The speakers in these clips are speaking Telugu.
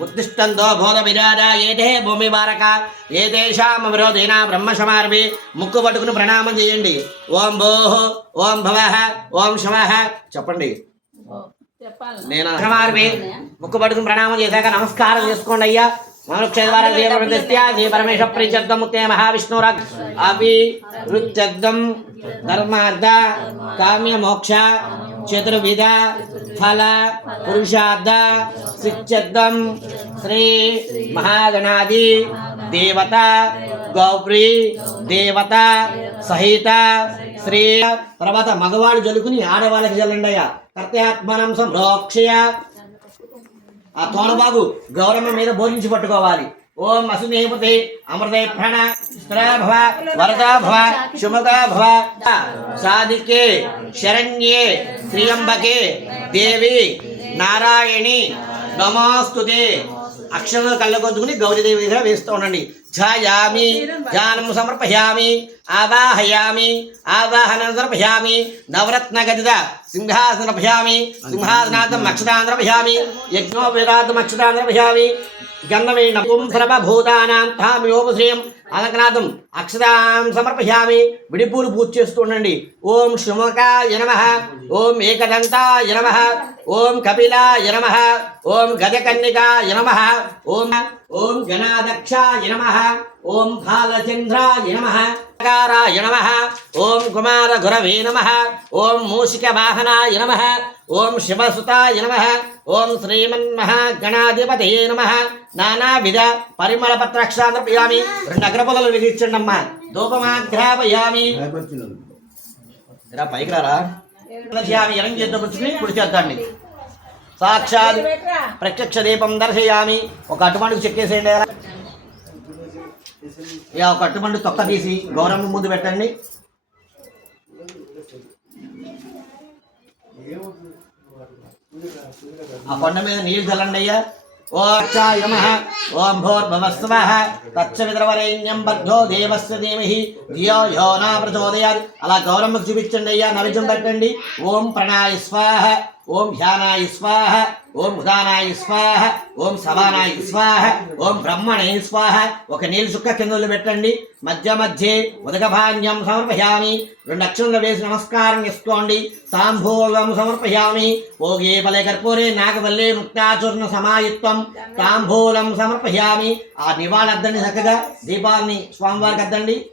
ఉత్తిష్టంతో బోధ విరాజ ఏదే భూమి బారక ఏదేషాం విరోధేన బ్రహ్మశమార్భి ముక్కు పట్టుకుని ప్రణామం చేయండి. ఓం భోః ఓం భవః ఓం శవః. చెప్పండి. నేను ముక్కు పట్టుకుని ప్రణామం చేశాక నమస్కారం చేసుకోండి అయ్యా. మనుక్ష పరమేశ్వర ప్రీత్యర్థం ముక్తే మహావిష్ణురాగ్ అవి రుత్యర్థం ధర్మార్థ కామ్య మోక్ష చతుర్విధ ఫల పురుషార్థ సిత్యర్థం శ్రీ మహాగణాది దేవత గౌరీ దేవత సహిత శ్రీ తర్వాత మగవాడు జలుకుని ఆడవాళ్ళకి జల్లండి అయ్యా కర్తయాత్మనం సంరోక్షయ ఆ తోనబాగు గౌరవం మీద బోధించి పట్టుకోవాలి. ఓం అసునేపతి అమృతే ప్రాణ భవ వరదా భవ శుభగా భవ సాధికే శరణ్యే త్రియంబకే దేవి నారాయణి నమాస్తుతే. అక్షరాలు కళ్ళకొద్దుకుని గౌరీదేవి దగ్గర వేస్తూ ఉండండి. ఛాయామి ధ్యానం సమర్పయామి ఆవాహయామి ఆవాహనం సమర్పయామి నవరత్న గదిద సింహాసన సమర్పయామి సింహాసనార్థం అక్షతాన్ సమర్పయామి యజ్ఞోపేదార్థం అక్షతాన్ సమర్పయామి గంధమేణ ఓం సర్వభూతానాం తామ్యోపశ్రియం అలకనాథం అక్షతాం సమర్పయామి. విడిపూలు పూజ చేస్తూ ఉండండి. ఓం శుమకాయ నమ. ఓం ఏకదంతాయ నమ. ఓం కపిలాయ నమ. ఓం గజకన్యకాయ నమ. ఓం ఓం గణాదక్షాయ నమ. ఓం బాలచంద్రాయ నమ. కారాయ నమ. ఓం కుమార గురవే నమ. ఓం మూషిక వాహనాయ నమ. ఓం శివసుతాయ నమ. ఓం శ్రీమన్మహాగణాధిపతే నమ. నానావిధ పరిమళ పత్రక్షాంధ్రపయామి రెండు అగ్రపదలు వెలిగించండి అమ్మా ధూపమాగ్రాపయామి. రా పైకి రారా? చేయామి ఎరం పుచ్చుకుని కుడి చేద్దాండి సాక్షాత్ ప్రత్యక్ష దీపం దర్శయామి. ఒక అటుమండుకు చెక్కేసేయండి. ఇక ఒక అట్టుమండు తొక్క తీసి గౌరమ్మ ముందు పెట్టండి. ఆ కొండ మీద నీళ్ళు చల్లండి అయ్యా. ఓక్షాయ నమః. ఓం భోర్భవస్వ. తచ్చవిద్రవరేణ్యం బద్ధో దేవస్య ధీమహి. ధియో యో నా ప్రచోదయాత్. అలా గౌరమ్మకు చూపించండి అయ్యా. నైవేద్యం పెట్టండి. ఓం ప్రణాయ స్వాహ. ఓం ధ్యానాయ స్వాహ ఓం ఉదానాయ స్వాహ ఓం సవానాయ స్వాహ ఓం బ్రహ్మణయ స్వాహ. ఒక నీళ్ళు చుక్క కిందలు పెట్టండి. మధ్య మధ్యే ఉదకభాన్యం సమర్పయామి. రెండు అక్షరాలు వేసి నమస్కారం చేసుకోండి. తాంబూలం సమర్పయామి. ఓగే పలే కర్పూరే నాగవల్లే ముక్తాచూర్ణ సమాయుత్వం. తాంబూలం సమర్పయామి. ఆ నివాళద్దండి చక్కగా. దీపాలని స్వామివారికి అద్దండి.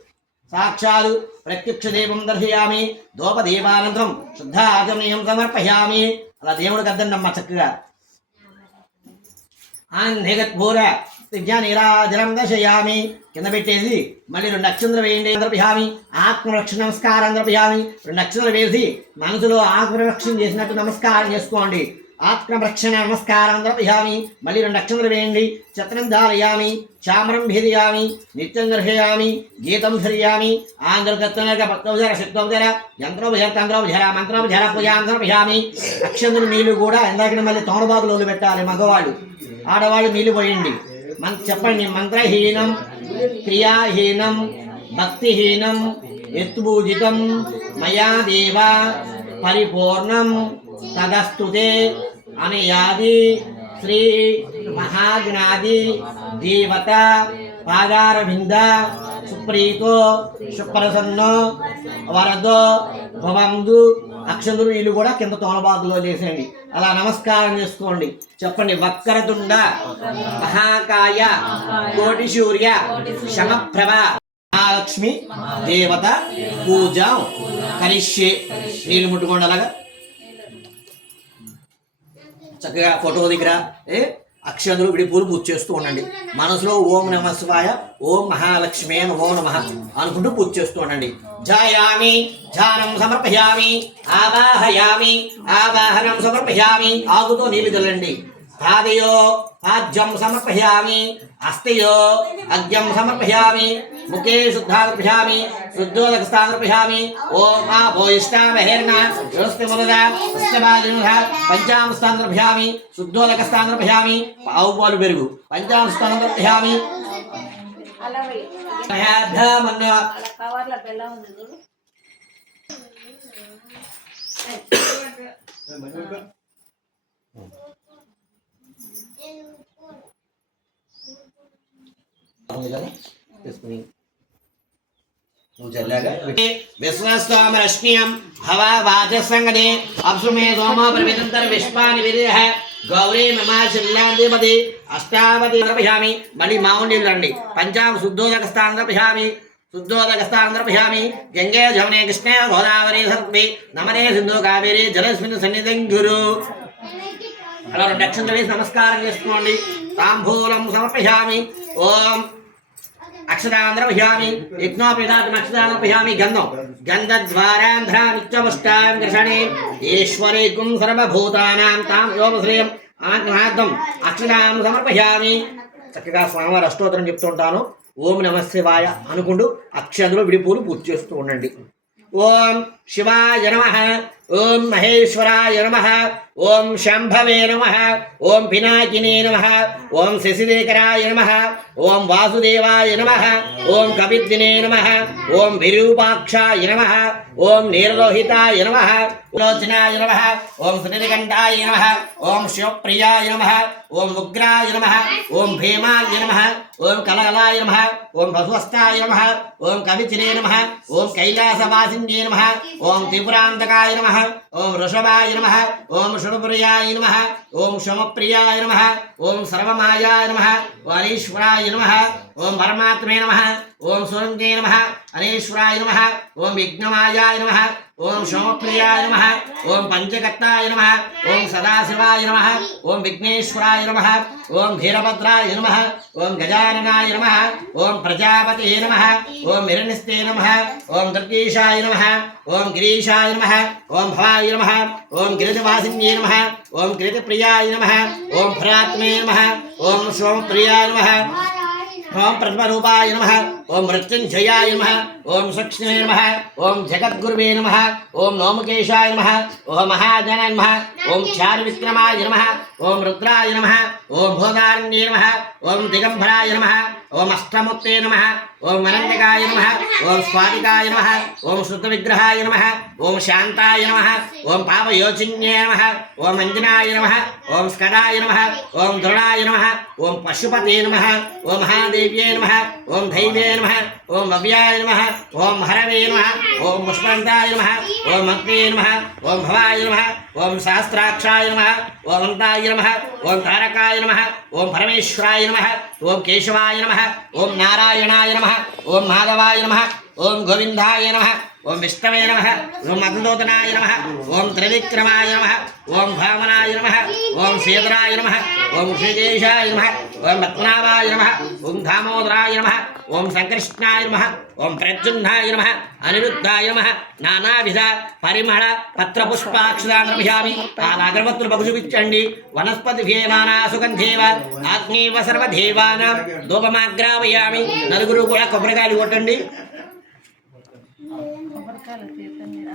సాక్షాలు ప్రత్యక్ష దేవం దర్శయామి దోపదీపానంతరం శుద్ధ ఆచమనీయం సమర్పయామి. అలా దేవుడికి అద్దండమ్మ చక్కగా. ఆన్నిగత్పూర విజ్ఞానీరాజనం దశయామి కింద పెట్టేసి మళ్ళీ రెండు అక్షంతలు వేయండి అందరపియామి. ఆత్మరక్ష నమస్కారం అందరపియామి. రెండు అక్షంతలు వేసి మనసులో ఆత్మరక్షణ చేసినట్టు నమస్కారం చేసుకోండి. ఆత్మరక్షణ నమస్కారం ద్రవ్యామి మళ్ళీ రెండు అక్షములు వేయండి. చత్రం ధారయామి. చామరం భేదయామి. నిత్యం దర్శయామి. గీతం ధర్యామి. ఆంధ్రకత్వనక పత్రోధర శక్తోధర యంత్రోపధర తంత్రోపధర మంత్రోపధర పూజాంతరపయామి అక్షంతులు నీళ్ళు కూడా ఇందాక మళ్ళీ తోడబాగులు పెట్టాలి మగవాళ్ళు. ఆడవాళ్ళు నీళ్ళు పోయండి. మన చెప్పండి. మంత్రహీనం క్రియాహీనం భక్తిహీనం ఎత్తుభూజితం మయా దేవ పరిపూర్ణం తదస్తుతే అనయాది శ్రీ మహాగ్నాది దేవత పాదారవింద సుప్రీతో సుప్రసన్నో వరదో భవందు అక్షంతులు వీళ్ళు కూడా కింద తోనబాదులో చేసేయండి అలా నమస్కారం చేసుకోండి. చెప్పండి వక్రతుండ మహాకాయ కోటి సూర్య శమప్రభ మహాలక్ష్మి దేవత పూజ కరిష్యే నీళ్ళు ముట్టుకోండి అలాగా. చక్కగా ఫోటో దగ్గర ఏ అక్షంతులు విడిపూలు పూజ చేస్తూ ఉండండి. మనసులో ఓం నమ శివాయ ఓం మహాలక్ష్మే ఓ నమ అనుకుంటూ పూజ చేస్తూ ఉండండి. జాయామి ధ్యానం సమర్పయామి ఆవాహయామి ఆవాహనం సమర్పయామి ఆగుతో నీళ్ళు చల్లండి పాదయో పాద్యం సమర్పయామి అస్తయో అద్యం సమర్పయామి ముఖే శుద్ధాదర్పయామి శుద్ధోదకస్థాదర్పయామి ఓం ఆ భోయిష్టామహేర్ణ యోస్తి మునద పుష్యబాలినుధ పంచామస్థానర్పయామి శుద్ధోదకస్థానర్పయామి ఆవు పాలు పెరుగు పంచామస్థానర్పయామి అలా నువ్వు చల్లాగా విశ్వస్వామ రశ్మియం హవ వాచస్సంగతి అప్సుమే సోమ ప్రవిదంతర విశ్వాని విదేహ గౌరీ నమాశిల్లాంతిమతి అష్టావతి ద్రపయామి మళ్ళీ మామూలు నీళ్ళు అండి పంచామ శుద్ధోదక స్థానం ద్రపయామి శుద్ధోదక స్థానం ద్రపయామి గంగే జమునే కృష్ణే గోదావరి సరస్వతి నమనే సింధు కావేరి జలస్మిన్ సన్నిధిం గురు అలా రెండు అక్షంతలు వేసి నమస్కారం చేసుకోండి తాంబూలం సమర్పయామి ఓం అక్షరాంధ్రభయామి యజ్ఞోపేదాత్ హ్యామి గంధం. గంధద్వారాంధ్రామిత్యముష్టాం కృషణే ఈశ్వరీకుం సర్వభూతానాం తాం యోమశ్రేయం. ఆగ్నార్థం అక్షతాం సమర్పయామి. చక్కగా స్వామివారి అష్టోత్తరం చెప్తుంటాను ఓం నమశివాయ అనుకుంటూ అక్షంతలో విడిపూలు పూర్తి చేస్తూ ఉండండి. ఓం శివాయ నమ. ఓం మహేశ్వరాయ నమ ఓం శంభవే నమ ఓం పినాకినే నమ ఓం శశిదేకరాయ నమ ఓం వాసుదేవాయ నమ ఓం కపిద్దినే నమ ఓం విరూపాక్షాయ నమ ఓం నిర్లోహితాయ నమ లోచనాయ నమ ఓం శ్రీకంఠాయ నమ ఓం శివప్రియాయ నమ ఓం ఉగ్రాయ నమ ఓం భీమాయ నమ ఓం కలకలాయ నమ ఓం బహువస్తాయ నమ ఓం కవిచినే నమ ఓం కైలాసవాసిన్యే నమ ఓం త్రిపురాంతకాయ నమ ఓం వృషభాయ నమ ఓం శుభప్రియాయ నమ ఓం శమప్రియాయ నమ ఓం సర్వమాయాయ నమ ఓం నమ ఓం పరమాత్మే నమ ఓం సురంగే నమ అనేశ్వరాయ నమ ఓం విఘ్నమాయాయ నమ ఓం సోమప్రియాయ నమ ఓం పంచకర్తాయ నమ ఓం సదాశివాయ నమ ఓం విఘ్నేశ్వరాయ నమ ఓం వీరభద్రాయ నమ ఓం గజాననాయ నమ ఓం ప్రజాపతే నమ ఓం హిరణ్యస్తే నమ ఓం దుర్గేశాయ నమ ఓం గిరీశాయ నమ ఓం భవాయ నమ ఓం గిరిజవాసిన్యే నమ ఓం గిరిజప్రియాయ నమ ఓం భరాత్మే నమ ఓం సోమప్రియాయ నమ ఓం ప్రథమరూపాయ నమ ఓం మృత్యుంజయాయ నమ ఓం సక్ష్మే నమ ఓం జగద్గురువే నమ ఓం నోమకేశాయ నమ ఓం మహాజనాయ నమ ఓం చారు విక్రమాయ నమ ఓం రుద్రాయ నమ ఓం భోగారణ్యే నమ ఓం దిగంబరాయ నమ ఓం అష్టముక్తే నమ ఓం అనంతకాయ నమ ఓం స్వాతికాయ నమ ఓం శుద్ధ విగ్రహాయ నమ ఓం శాంతాయ నమ ఓం పాపయోచిన్యే నమ ఓం అంజనాయ నమ ఓం స్కదాయ నమ ఓం దృఢాయ నమ ఓం పశుపతే నమ ఓం మహాదేవ్యే నమ ఓం దైవే నమ ఓం భవ్యాయ నమ ఓం హరవే నమ ఓం పుష్పంతాయ నమ ఓం అగ్నే నమ ఓం భవాయ నమ ఓం సహస్రాక్షాయ నమ ఓం అంతాయ నమ ఓం తారకాయ నమ ఓం పరమేశ్వరాయ నమ ఓం కేశవాయ నమ ఓం నారాయణాయ నమ ఓం మాధవాయ నమ ఓం గోవిందాయ నమ ఓం విష్ణవే నమ. ఓం మధుదూతనాయ నమ. ఓం త్రివిక్రమాయ నమ. ఓం భామనాయ నమ. ఓం సీతరాయ నమ. ఓం శ్రీకేశాయ నమ. ఓం పద్మనాభాయ నమ. ఓం దామోదరాయ నమ. ఓం సంకృష్ణాయ నమ. ఓం ప్రద్యుమ్నాయ నమ. అనిరుద్ధాయ నమ. నానావిధ పరిమళ పత్రపుష్పాక్షరామి ఆ అగరబత్తులు బగు వనస్పతి నానా సుగంధేవ. ఆత్మీవ సర్వదేవానాం ధూపమాగ్రావయామి. నలుగురు కూడా కొబ్బరికాయలు కొట్టండి. కొబ్బరికాయలు తీర్థం మీరు.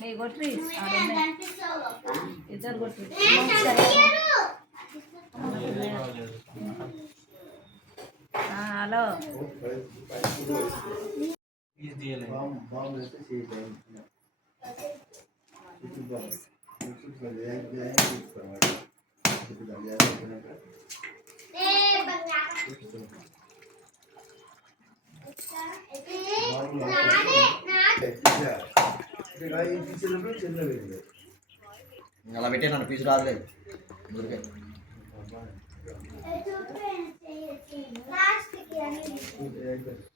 మీరు కొట్టి ఇద్దరు కొట్టి. హలో. అలా పెట్టాను పీసు రాదులేదు ఊరికే. మా గౌరవం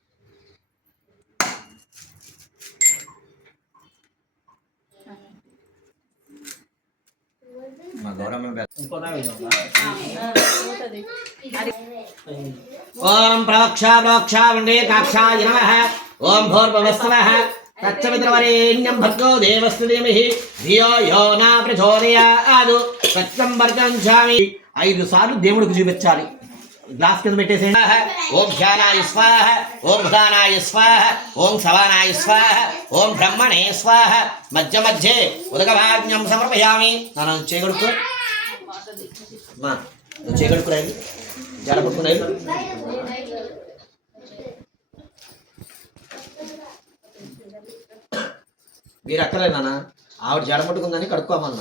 ఓం ప్రోక్షా ప్రోక్ష వండే కాక్షాయ నమ. ఓం భోర్భవస్తవ తచ్చమిత్రవరేణ్యం భర్గో దేవస్తు ధీమహి. ధియో యో నా ప్రచోదయాదు. సత్యం వర్గంచామి ఐదు సార్లు దేవుడికి చూపించాలి. గ్లాస్ కింద పెట్టేసేయండి. ఓం ధ్యానాయ స్వాహ. ఓం భుదానాయ స్వాహ. ఓం సవానాయ స్వాహ. ఓం బ్రహ్మణే స్వాహ. మధ్య మధ్యే ఉదకభాగ్యం సమర్పయామి. నన్ను చేయగడుకో మా నువ్వు జాడ పట్టుకున్నాయి మీరు అక్కలే నాన్న ఆవిడ జడ పట్టుకుందని కడుక్కోమన్న.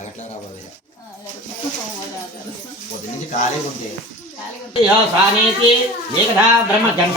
అట్లా పొద్దు నుంచి ఖాళీగా ఉంది బ్రహ్మ జండ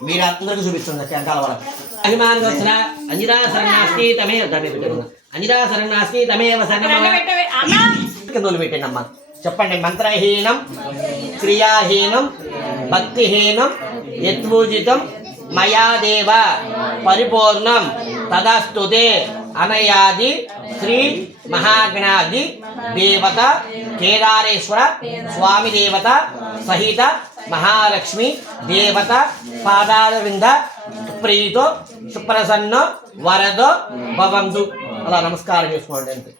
మీరు అందరికి చూపిస్తుంది శంకాల వల్ల అభిమానం వచ్చిన అంజిరా శరణాస్తి తమే దాన్ని పెట్టాను అంజిరా శరణాస్తి తమేవ శరణమ కింద పెట్టండి అమ్మా. చెప్పండి మంత్రహీనం క్రియాహీనం భక్తిహీనం యత్పూజితం మయా దేవ పరిపూర్ణం తదస్తుతే అనయాది శ్రీ మహాగణాది దేవత కేదారేశ్వర స్వామి దేవత సహిత మహాలక్ష్మి దేవత పాదారవింద ప్రీతో సుప్రసన్న వరదో భవంతు. అలా నమస్కారం చేసుకోండి అంతే.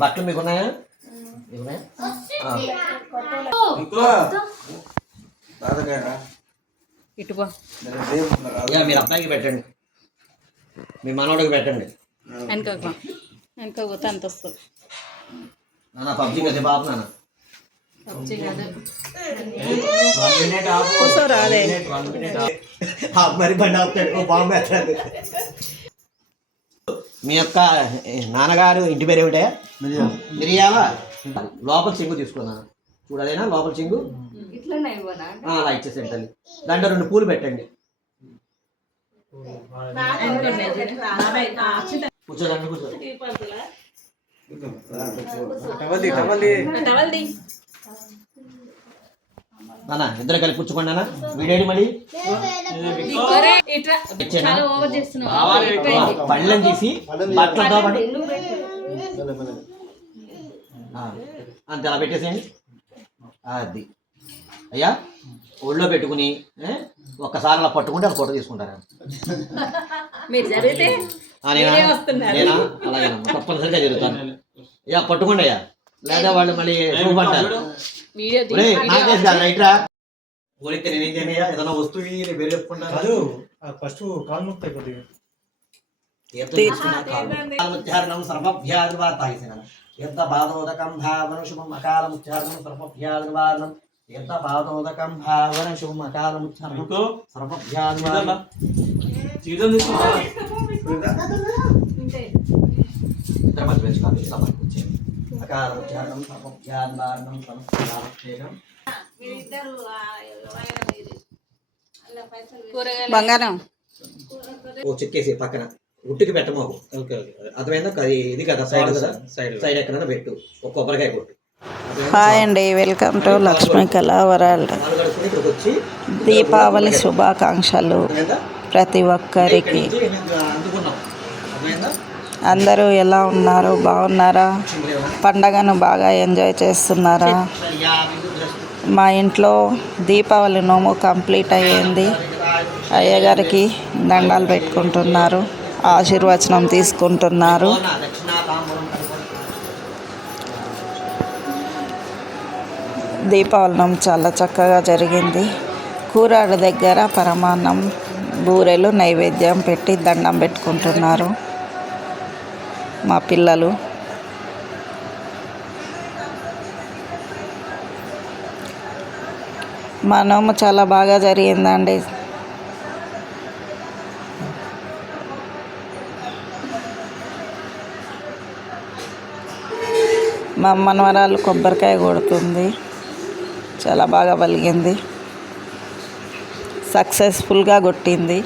బట్టలు మీకు ఉన్నాయా మీకు ఉన్నాయా ఆ. ఇటుపో ఇక మీరు అబ్బాయికి పెట్టండి. మీ మనోడికి పెట్టండి. వెనకకు వెనక పోతే అంత వస్తుంది. నాన్న పబ్జి కదా బాబు నాన్న. మరి బండి ఆపుతాడు బాంబు పెట్టాడు మీ యొక్క నాన్నగారు ఇంటి పేరు ఏమిటా? మిరియాల. లోపల చింగు తీసుకున్నాను చూడదేనా లోపల చింగు? ఇట్లనే ఇవ్వనా? ఆ, అలా ఇచ్చేసేయండి దాంట్లో రెండు పూలు పెట్టండి. నానా ఇద్దరు కలిసి పుచ్చుకోండి నాన్న వీడేడి మళ్ళీ పళ్ళని తీసి బట్టలతో అంతే అలా పెట్టేసేయండి అది అయ్యా ఒళ్ళో పెట్టుకుని ఒక్కసారి అలా పట్టుకుంటే అది ఫోటో తీసుకుంటారా మీరు జరిగితే నేనా? తప్పనిసరిగా జరుగుతాను. అయ్యా పట్టుకోండి అయ్యా. లేదా వాళ్ళు మళ్ళీ నాకేసి కాదు రైట్రా ఊరికి నేనేం చేయనయ్యా ఏదైనా వస్తువు నేను చెప్పుకుంటాను కాదు ఫస్ట్ కాల్ నొప్పుతాయి కొద్దిగా. తీర్థముచ్చారణం సర్వభ్యాదివా తాగిసిన తీర్థ పాదోదకం భావన శుభం అకాలముచ్చారణం సర్వభ్యాదివారణం తీర్థ పాదోదకం భావన బంగారం. ఓ చెక్కేసి పక్కన. ఉట్టికి పెట్టమాకు. ఓకే అర్థమైందా? అది ఇది కదా సైడ్ కదా? సైడ్ సైడ్ ఎక్కడైనా పెట్టు. ఒక కొబ్బరికాయ కొట్టు. హాయ్ అండి వెల్కమ్ టు లక్ష్మీ కళా వరల్డ్. దీపావళి శుభాకాంక్షలు ప్రతి ఒక్కరికి. అందరూ ఎలా ఉన్నారు? బాగున్నారా? పండగను బాగా ఎంజాయ్ చేస్తున్నారా? మా ఇంట్లో దీపావళి నోము కంప్లీట్ అయ్యింది. అయ్యగారికి దండాలు పెట్టుకుంటున్నారు ఆశీర్వచనం తీసుకుంటున్నారు. దీపావళనం చాలా చక్కగా జరిగింది. కూరాడ దగ్గర పరమాన్నం బూరెలు నైవేద్యం పెట్టి దండం పెట్టుకుంటున్నారు మా పిల్లలు. మా నోము చాలా బాగా జరిగిందండి. మా మనవరాలు కొబ్బరికాయ కొడుతుంది. చాలా బాగా పలిగింది. సక్సెస్ఫుల్గా కొట్టింది.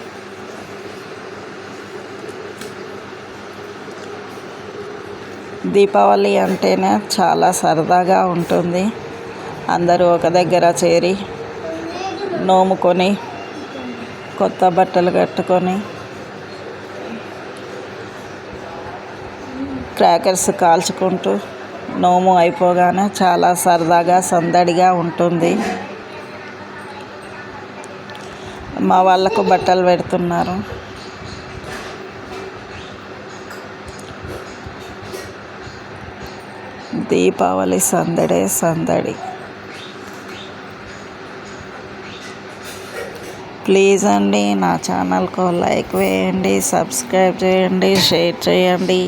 దీపావళి అంటేనే చాలా సరదాగా ఉంటుంది. అందరూ ఒక దగ్గర చేరి నోముకొని కొత్త బట్టలు కట్టుకొని క్రాకర్స్ కాల్చుకుంటూ నోము అయిపోగానే చాలా సరదాగా సందడిగా ఉంటుంది. మా వాళ్ళకు బట్టలు పెడుతున్నారు. దీపావళి సందడే సందడి. ప్లీజ్ అండి నా ఛానల్కు లైక్ వేయండి సబ్స్క్రైబ్ చేయండి షేర్ చేయండి.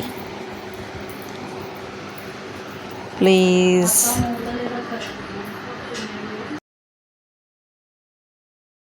ప్లీజ్